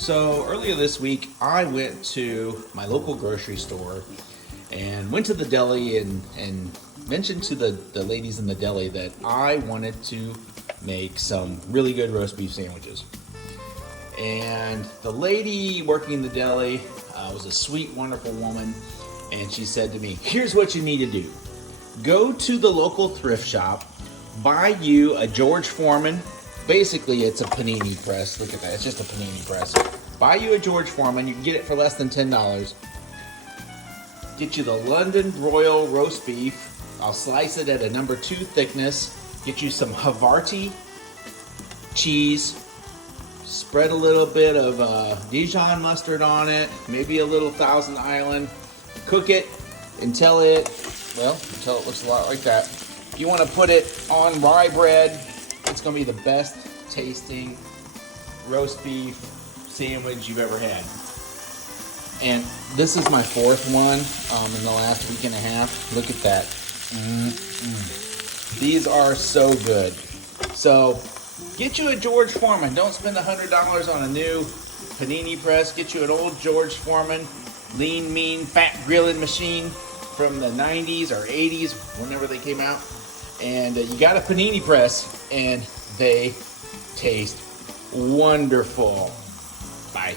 So earlier this week, I went to my local grocery store and went to the deli and mentioned to the ladies in the deli that I wanted to make some really good roast beef sandwiches. And the lady working the deli was a sweet, wonderful woman, and she said to me, here's what you need to do. Go to the local thrift shop, buy you a George Foreman. Basically, it's a panini press. Look at that. It's just a panini press. Buy you a George Foreman. You can get it for less than $10. Get you the London Broil roast beef. I'll slice it at a number 2 thickness. Get you some Havarti cheese. Spread a little bit of Dijon mustard on it. Maybe a little Thousand Island. Cook it until it looks a lot like that. If you want to put it on rye bread, it's going to be the best tasting roast beef sandwich you've ever had. And this is my 4th one in the last week and a half. Look at that. These are so good. So get you a George Foreman. Don't spend $100 on a new panini press. Get you an old George Foreman lean, mean, fat grilling machine from the 90s or 80s, whenever they came out. And you got a panini press, and they taste wonderful. Bye.